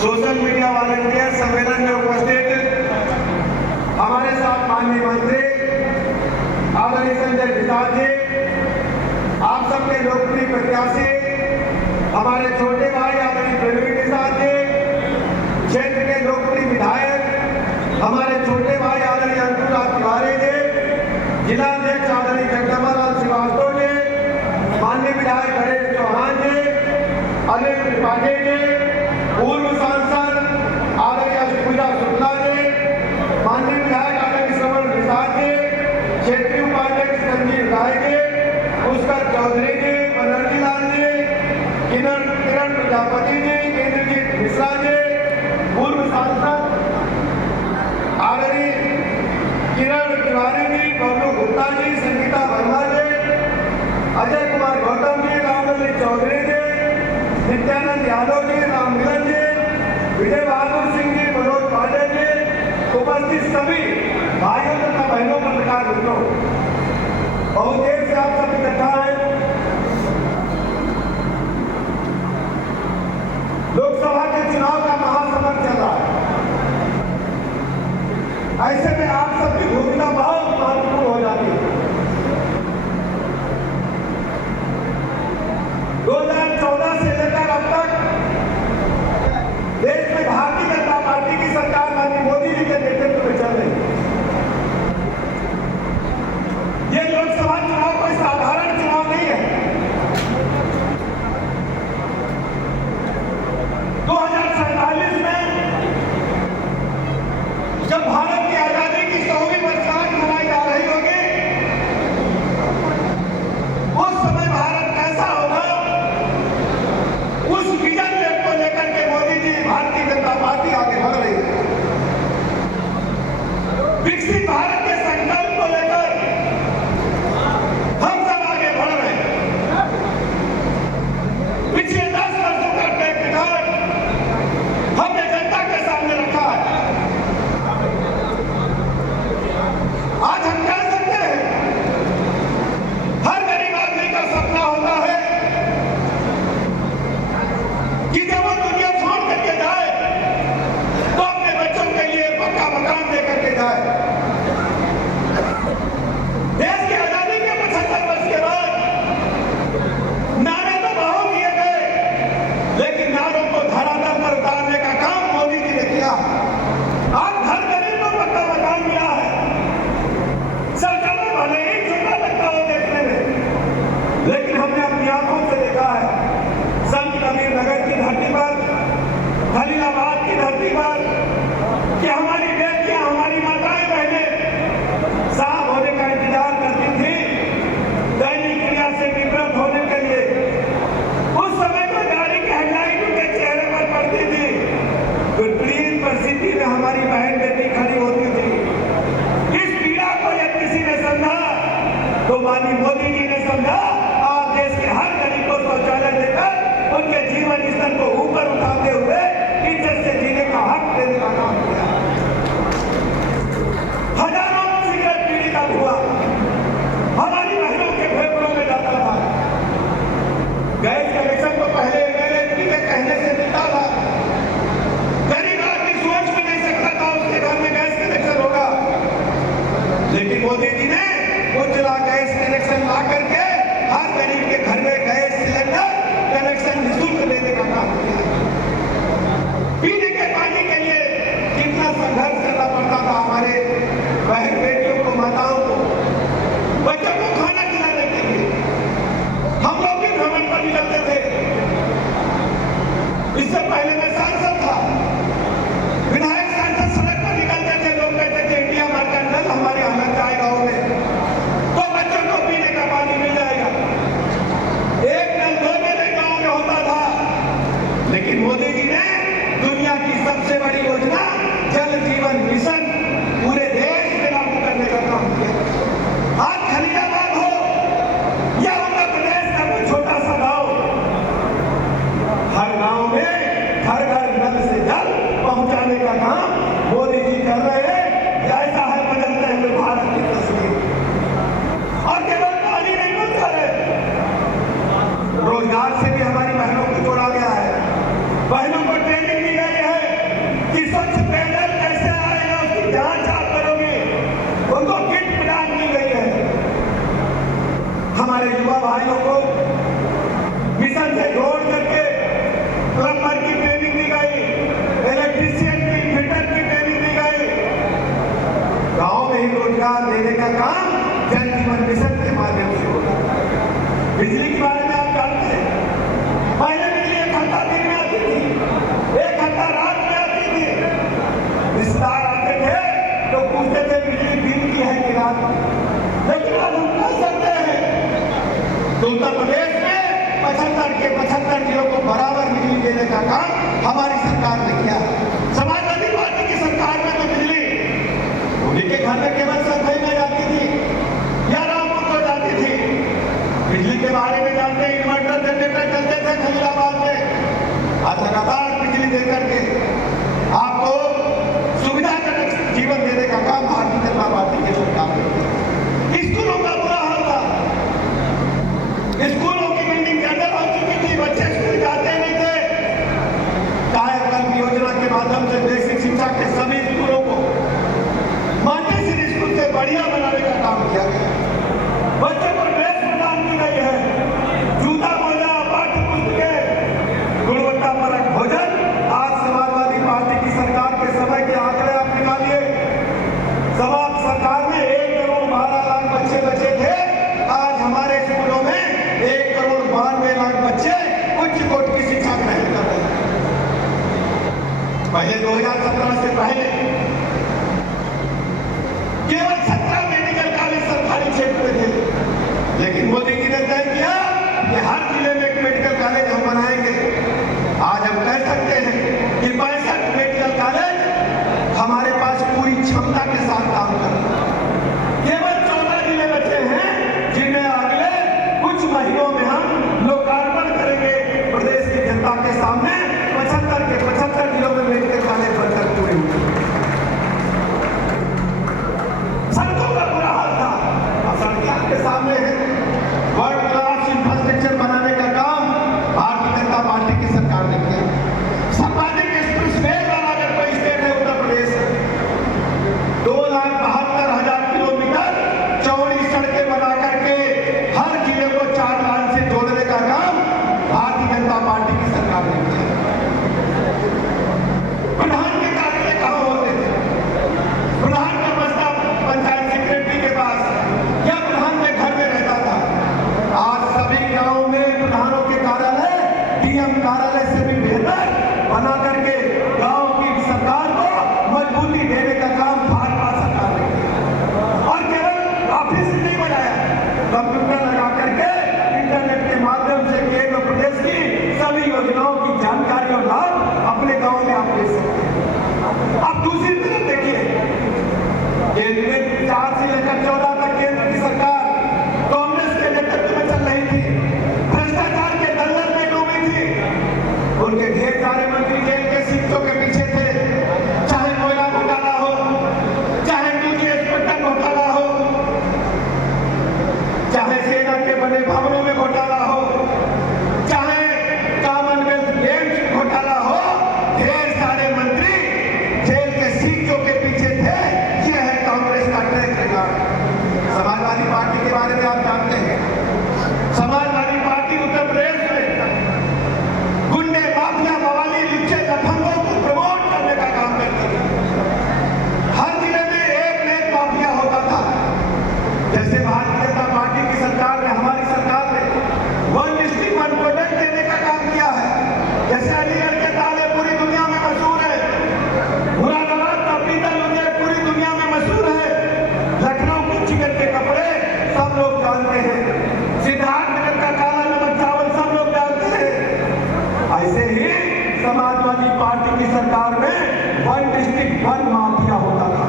Social media volunteer सम्मेलन में उपस्थित हमारे साथ माननीय मंत्री आदरणीय संजय प्रसाद जी, आप सबके लोकप्रिय प्रत्याशी हमारे छोटे भाई आदरणीय प्रवीण प्रसाद जी, क्षेत्र के लोकप्रिय विधायक हमारे छोटे भाई आदरणीय अंकुराज तिवारी जी, जिला अध्यक्ष आदरणीय जगदम्बालाल श्रीवास्तव जी, माननीय विधायक गणेश चौहान जी, अनिल त्रिपाठी जी, पूर्व सांसद आदरणीय अशोक शुक्ला जी, माननीय विधायक आदरणीय श्रवण प्रसाद जी, क्षेत्रीय उपाध्यक्ष संजीव राय जी, पुष्कर चौधरी जी, बनर्जी लाल जी, किरण प्रजापति जी, इंद्रजीत मिश्रा जी, पूर्व सांसद आदरणीय किरण तिवारी जी, बबलू गुप्ता जी, संगीता वर्मा जी, अजय कुमार गौतम जी, रामलली चौधरी जी, नित्यानंद यादव जी, राम मिलन जी, विजय बहादुर सिंह जी, मनोज पांडे जी, उपस्थित सभी भाइयों तथा बहनों पत्रकार मित्रों, बहुत देर से आप सब इकट्ठा है। लोकसभा के चुनाव का महासमर चल रहा है। ऐसे में आप सबकी भूमिका बहुत महत्वपूर्ण हो जाती है। 2014 से लेकर अब तक देश में भारतीय जनता पार्टी की सरकार माननीय मोदी जी के नेतृत्व में चल रही है। ये लोकसभा चुनाव कोई साधारण चुनाव नहीं है। 2047 में जब भारत की आजादी की 100वीं वर्षगांठ मनाई जा रही होगी, उस समय भारत कैसा होगा, उस विजन को लेकर के मोदी जी भारतीय जनता पार्टी आगे बढ़ रही है। विकसित भारत के संकल्प को लेकर हम सब आगे बढ़ रहे हैं। पिछले 10 वर्षों का ट्रैक रिकॉर्ड हमने जनता के सामने रखा है। आज हम कह सकते हैं, हर गरीब आदमी का सपना होता है कि जब वो दुनिया छोड़ करके जाए तो अपने बच्चों के लिए पक्का मकान दे करके जाए। देश की आजादी के 75 वर्ष के बाद नारे तो बहुत दिए गए, लेकिन नारों को धरातल पर उतारने का काम मोदी जी ने किया। आज हर गरीब को पक्का मकान मिला है। सरकार में भले ही छोटा लगता हो देखने में, लेकिन हमने अपनी आंखों से देखा है संत कबीर नगर की धरती पर, खलीलाबाद की धरती पर, कि हमारी बेटियां, हमारी माताएं बहनें साहब होने का इंतजार करती थी, दैनिक क्रिया से विवृत होने के लिए। उस समय तो गाड़ी की हेडलाइट उनके चेहरे पर पड़ती थी, विपरीत परिस्थिति में हमारी बहन बेटी खड़ी होती थी। इस पीड़ा को जब किसी ने समझा तो माननीय मोदी जी ने समझा। आज देश के हर गरीब को शौचालय देकर उनके जीवन स्तर को ऊपर उठाते हुए इज्जत से जीने का हक देने का काम किया। हजारों सिगरेट पीने का धुआं हमारी बहनों के फेफड़ों में जाता था। गैस कनेक्शन तो पहले एमएलए के कहने से मिलता था। गरीब आदमी सोच भी नहीं सकता था उसके घर में गैस कनेक्शन होगा, लेकिन मोदी जी ने उज्ज्वला गैस कनेक्शन ला करके हर गरीब के घर में गैस सिलेंडर कनेक्शन निःशुल्क देने का काम किया। पीने के पानी के लिए कितना संघर्ष करना पड़ता था हमारे बहन हमारे युवा भाइयों को मिशन से जोड़ करके प्लम्बर की ट्रेनिंग दी गई, इलेक्ट्रीशियन की, फिटर की ट्रेनिंग दी गई। गांव में ही रोजगार देने का काम जल जीवन मिशन के माध्यम से होगा। बिजली के बारे में आप जानते हैं, पहले बिजली 1 घंटा दिन में आती थी, 1 घंटा रात में आती थी। रिश्तेदार आते थे तो पूछते थे बिजली दिन की है कि रात की। लेकिन अब हम कह सकते हैं तो उत्तर प्रदेश में 75 के 75 जिलों को बराबर बिजली देने का काम हमारी सरकार ने किया। समाजवादी पार्टी की सरकार में तो बिजली उन्हीं के घर में केवल सरसई में जाती थी या रामपुर को जाती थी। बिजली के बारे में जानते हैं, इन्वर्टर जनरेटर चलते थे खलीलाबाद में। आज लगातार बिजली देकर के आपको सुविधाजनक जीवन देने का काम भारतीय जनता पार्टी की सरकार ने किया। स्कूलों का बुरा हाल था, स्कूलों की बिल्डिंग जर्जर हो चुकी थी, बच्चे स्कूल जाते नहीं थे। कायाकल्प योजना के माध्यम से बेसिक शिक्षा के सभी स्कूलों को मॉन्टेसरी स्कूल से बढ़िया बनाने का काम किया गया। बच्चों को ड्रेस प्रदान की गई है, जूता मोजा, पाठ्य पुस्तकें, गुणवत्तापरक भोजन। आज समाजवादी पार्टी की सरकार के समय के आंकड़े आप निकालिए, समाज सरकार में 1 करोड़ 12 लाख बच्चे बचे थे। आज हमारे स्कूलों में 1 करोड़ 92 लाख बच्चे उच्च कोटि की शिक्षा ग्रहण कर रहे हैं। पहले 2017 से पहले केवल 17 मेडिकल कॉलेज सरकारी क्षेत्र में थे, लेकिन मोदी जी ने तय किया कि हर जिले में एक मेडिकल कॉलेज हम बनाएंगे। आज हम कह सकते हैं कि 65 मेडिकल कॉलेज हमारे पास पूरी क्षमता के साथ काम कर रहे हैं। केवल 14 जिले बचे हैं जिन्हें अगले कुछ महीनों में हम लोकार्पण करेंगे प्रदेश की जनता के सामने। 75 के 75 जिलों में मेडिकल कॉलेज बनकर पूरे हुए। सड़कों का बुरा हाल था, अब सड़कें आपके सामने है। वर्ल्ड क्लास इंफ्रास्ट्रक्चर बनाने का काम भारतीय जनता पार्टी की सरकार ने किया। सर्वाधिक एक्सप्रेस वे वाला अगर कोई स्टेट है उत्तर प्रदेश है। 2,72,000 किलोमीटर चौड़ी सड़कें बना करके हर जिले को 4 लाइन से जोड़ने का काम भारतीय जनता पार्टी की सरकार ने किया। प्रधान के कार्यालय कहाँ होते थे? प्रधान का बस्ता पंचायत सेक्रेटरी के पास या प्रधान के घर में रहता था। आज सभी गांव में प्रधानों के कार्यालय डीएम कार्यालय से भी बेहतर बना करके गांव की सरकार को मजबूती देने का काम भाजपा सरकार ने किया। और केवल ऑफिस नहीं बनाया, कंप्यूटर लगा करके इंटरनेट के माध्यम से केंद्र प्रदेश की सभी योजनाओं की जानकारी और लाभ अपने गांव में आप ले सकते हैं। अब दूसरी तरफ देखिए, केंद्र में 4 से लेकर 14 तक केंद्र की सरकार कांग्रेस के नेतृत्व में चल रही थी, भ्रष्टाचार के दलदल में डूबी थी। उनके ढेर सारे मंत्री जेल के सीटों के पीछे थे, चाहे कोयला घोटाला हो, चाहे ड्यूटी इंस्पेक्टर घोटाला हो, चाहे सेना के बने भवनों में घोटाला हो, चाहे कॉमनवेल्थ गेम्स घोटाला हो। ढेर सारे मंत्री जेल के सीटों के पीछे थे। यह है कांग्रेस का ट्रैक रिकॉर्ड। समाजवादी पार्टी के बारे में आप जानते हैं, समाजवादी पार्टी उत्तर प्रदेश में गुंडे, माफिया, बवाली, लुच्चे, लफंगों को प्रमोट करने का काम करती है। हर जिले में एक न एक माफिया होता था। जैसे भारतीय जनता पार्टी की सरकार ने, हमारी सरकार ने 1 डिस्ट्रिक्ट 1 प्रोडक्ट देने का काम किया है। जैसे अलीगढ़ के ताले पूरी दुनिया में मशहूर है, मुरादाबाद का पीतल उद्योग पूरी दुनिया में मशहूर है, लखनऊ के चिकन के कपड़े सब लोग जानते हैं, सिद्धार्थनगर का काला नमक चावल सब लोग जानते हैं। ऐसे ही समाजवादी पार्टी की सरकार में 1 डिस्ट्रिक्ट 1 माफिया होता था।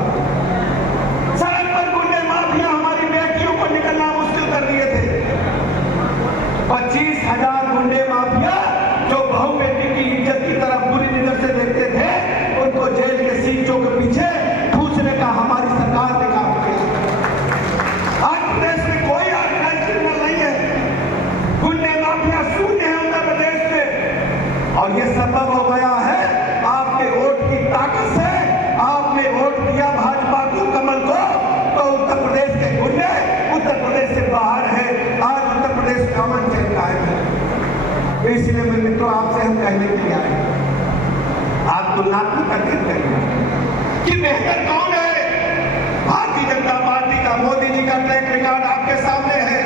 सड़क पर गुंडे माफिया हमारी बेटियों को निकलना मुश्किल कर दिए थे। 25,000 गुंडे माफिया जो बहू बेटी की इज्जत की तरफ बुरी नजर से देखते थे, उनको जेल के सीटों के पीछे ठूसने का हमारी सरकार ने काम किया। आज प्रदेश में कोई ऑर्गेनाइज्ड क्रिमिनल नहीं है, गुंडे माफिया शून्य है उत्तर प्रदेश में। और ये संभव हो गया है आपके वोट की ताकत से। आपने वोट दिया भाजपा को, कमल को, तो उत्तर प्रदेश के गुंडे उत्तर प्रदेश से बाहर है। आज उत्तर इसलिए मैं मित्रों आपसे हम कहने के लिए आए, आप तुलनात्मक अध्ययन करिए कि बेहतर कौन है। भारतीय जनता पार्टी का, मोदी जी का ट्रैक रिकॉर्ड आपके सामने है,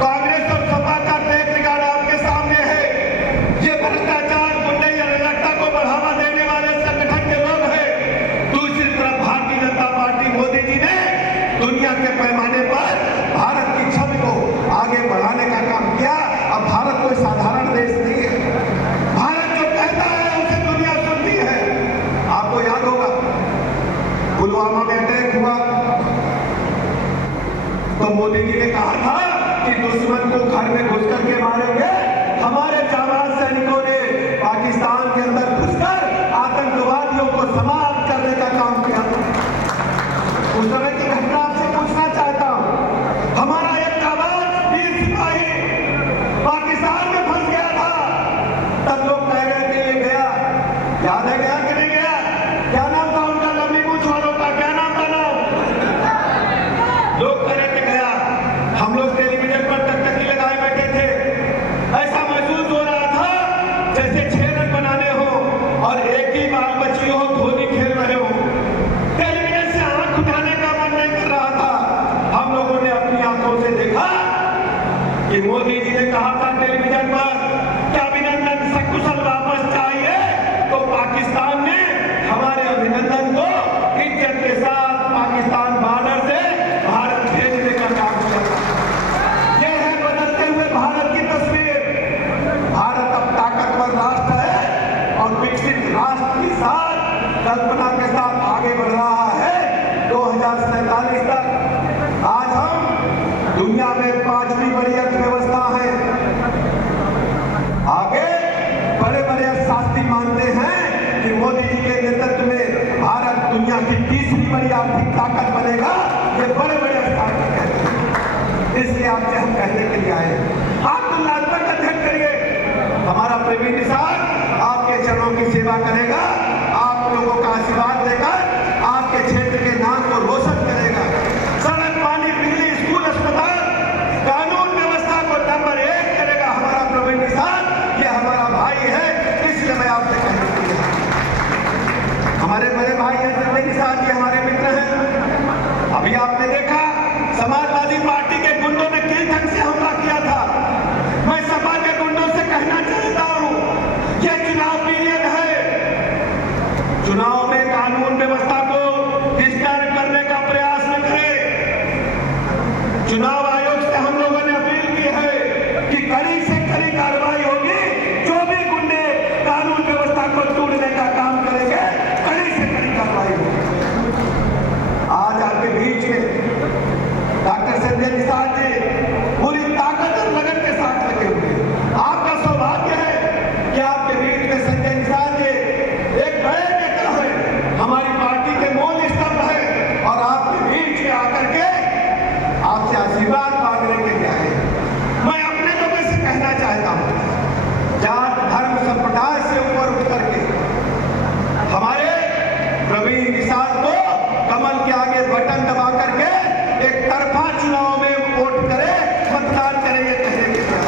कांग्रेस और सपा का ट्रैक रिकॉर्ड आपके सामने है। ये भ्रष्टाचार, गुंडे या अराजकता को बढ़ावा देने वाले संगठन के लोग हैं। दूसरी तरफ भारतीय जनता पार्टी, मोदी जी ने दुनिया के पैमाने पर भारत की छवि को आगे बढ़ाने का काम किया। अब भारत कोई साधारण देश नहीं है। भारत जो कहता है उसे दुनिया सुनती है। आपको याद होगा पुलवामा में अटैक हुआ तो मोदी जी ने कहा था कि दुश्मन को घर में घुस करके मारेंगे। हमारे जाबाज सैनिकों ने पाकिस्तान के अंदर घुसकर आतंकवादियों को समाप्त करने का काम किया। उस तरह की घटना आपसे पूछना चाहता हूं। हमारा एक जाबाज वीर सिपाही पाकिस्तान में फंस गया था, तब लोग कह रहे थे ये गया, याद है गया कि नहीं गया? क्या नाम था उनका, लंबी मूंछ वालों का क्या नाम था? नाम लोग कह रहे थे गया। हम लोग टेलीविजन पर टकटकी लगाए बैठे थे। ऐसा महसूस हो रहा था जैसे 6 रन बनाने हो और एक ही बाल बची हो, धोनी खेल रहे हो। टेलीविजन से आंख उठाने का मन नहीं कर रहा था। हम लोगों ने अपनी आंखों से देखा कि मोदी जी ने कहा था टेलीविजन पर कि अभिनंदन सकुशल वापस चाहिए, तो पाकिस्तान ने हमारे अभिनंदन को इज्जत के साथ पाकिस्तान बॉर्डर से भारत भेजने का काम किया। यह है बदलते हुए भारत की तस्वीर। भारत अब ताकतवर राष्ट्र है और विकसित राष्ट्र के साथ कल्पना के साथ आगे बढ़ रहा है 2047 तक। आज हम दुनिया में 5वीं बड़ी अर्थव्यवस्था है। आगे बड़े बड़े अर्थशास्त्री मानते हैं कि मोदी जी के नेतृत्व में भारत दुनिया की 30वीं बड़ी आर्थिक ताकत बनेगा। ये बड़े बड़े अर्थशास्त्री कहते हैं। इसलिए आपसे हम कहने के लिए आए, आप तुलनात्मक अध्ययन करिए। हमारा प्रवीण निषाद आपके चरणों की सेवा करेगा, आप लोगों का आशीर्वाद देकर आपके क्षेत्र के नाम को रोशन करेगा। सड़क, पानी, बिजली, स्कूल, अस्पताल, कानून व्यवस्था को नंबर 1 करेगा हमारा प्रवीण निषाद। ये हमारा भाई है, इसलिए मैं आपसे कहने के लिए, हमारे बड़े भाई हैं संजय निषाद जी, हमारे मित्र हैं। अभी आपने देखा समाजवादी पार्टी के गुंडों ने किस ढंग से हमला किया था। मैं सपा के गुंडों से कहना चाहता हूं, यह चुनाव पीरियड है। चुनाव में कानून व्यवस्था को डिस्टर्ब करने का प्रयास न करें। चुनाव आयोग से हम लोगों ने अपील की है कि कड़ी से कड़ी कार्रवाई होगी। जो भी गुंडे कानून व्यवस्था को तोड़ने का काम करेंगे, कड़ी से कड़ी कार्रवाई होगी। आज आपके बीच में डॉक्टर संजय निषाद जी पूरी ताकत और लगन के साथ लगे हुए हैं। आपका सौभाग्य है कि आपके बीच में संजय निषाद जी एक बड़े नेता है, हमारी पार्टी के मूल स्तंभ है, और आपके बीच में आकर के आपसे आशीर्वाद मांगने के लिए आए। मैं अपने लोगों से कहना चाहता हूं, जात, धर्म, संप्रदाय से ऊपर उठ करके हमारे प्रवीण निषाद को कमल के आगे बटन दबा करके एक तरफा चुनाव में वोट करें, मतदान करें। ये कहने के लिए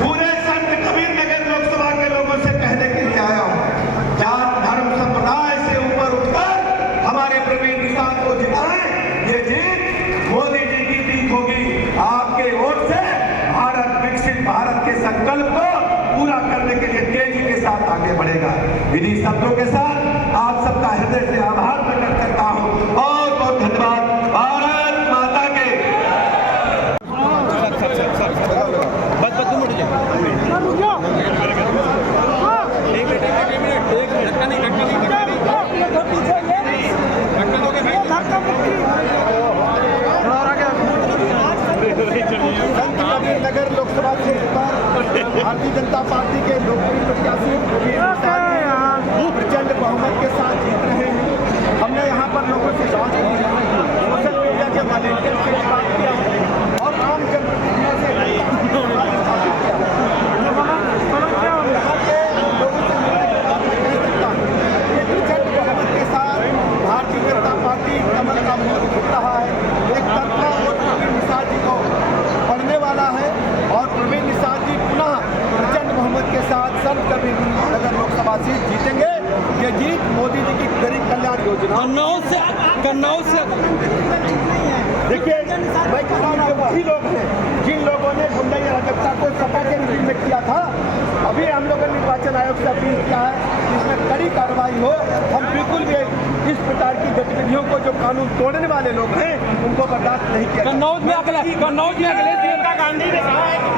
पूरे संत कबीर नगर लोकसभा के लोगों से कहने के लिए आया हूं, जात, धर्म, संप्रदाय से ऊपर उठकर हमारे प्रवीण निषाद को जिताएं। ये जीत मोदी जी की जीत होगी। आपके वोट से भारत विकसित भारत के संकल्प को पूरा करने के लिए तेजी के साथ आगे बढ़ेगा। इन्हीं शब्दों के साथ आप सबका हृदय से आभार प्रकट करता हूं। बहुत बहुत धन्यवाद। भारत माता के नगर लोकसभा क्षेत्र पर भारतीय जनता पार्टी के लोकप्रिय प्रत्याशी प्रचंड बहुमत के साथ जीत रहे हैं। हमने जीत मोदी जी की गरीब कल्याण योजना। कन्नौज से देखिए, मैं कह रहा हूँ वही लोग हैं जिन लोगों ने गुंडा अराजकता को सपा के रिजीम में किया था। अभी हम लोगों ने निर्वाचन आयोग से अपील किया है इसमें कड़ी कार्रवाई हो। हम बिल्कुल भी इस प्रकार की गतिविधियों को जो कानून तोड़ने वाले लोग हैं उनको बर्दाश्त नहीं किया। कन्नौज में अगले गांधी ने कहा है